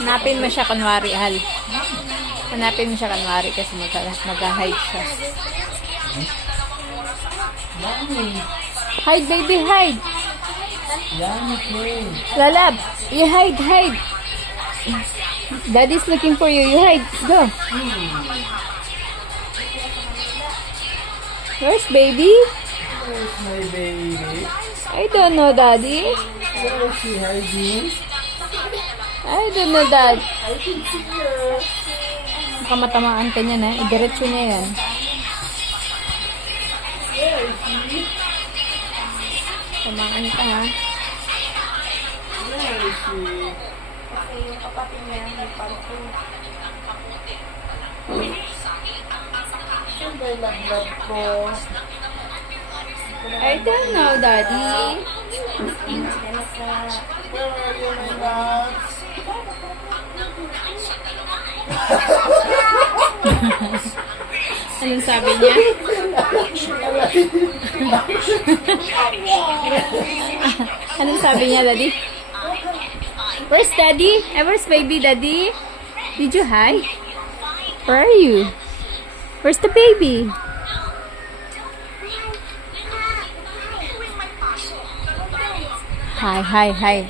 Hanapin mo siya kunwari, Hal. Hanapin mo siya kunwari kasi mag-hide siya. Hide, baby, hide. Lalab, you hide. Daddy's looking for you. You hide. Go. Where's baby? Where's my baby? I don't know, Daddy. Where is she hiding? I don't know, Dad. I can see her. Baka matamaan ka niya na. Idiretso niya yan. Where is she? Tamaan ka, ha? Where is she? Kasi yung kapatid niya, may palpo. Saan ba yung lablab ko? I don't know, Daddy. Yan sa... Where are you, my loves? Anong sabi niya? Anong sabi niya, Daddy? Where's Daddy? Where's baby, Daddy? Did you hide? Where are you? Where's the baby? Hi. Hi, hi.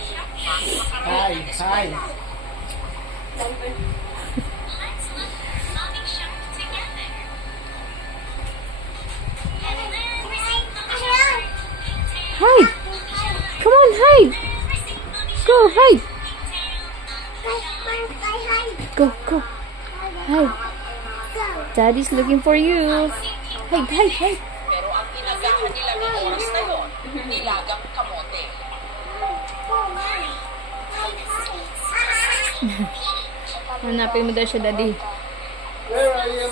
Hide! Come on, hide! Go, hide! Go. Hide. Daddy's looking for you. Hide. Pero ang inagahan nila ng oras na yon, nilagang kamote. Hanapin mo daw siya, Daddy. Where are you,